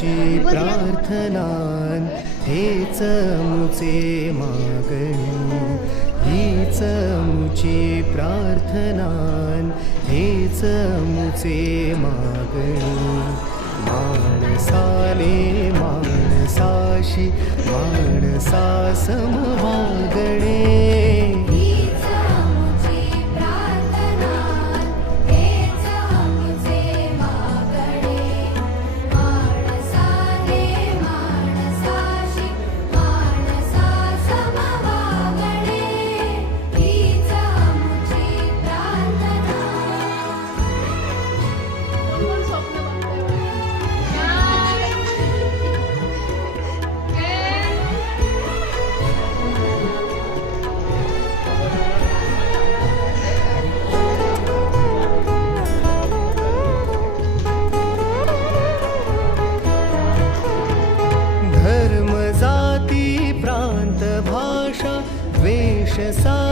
मुची प्रार्थनान हेच मुचे मागणी, हीच मुची प्रार्थनान हेच मुचे मागणी. माणसाने माणसाशी माणसा समवागणे, धर्म जाती प्रांत भाषा द्वेष सा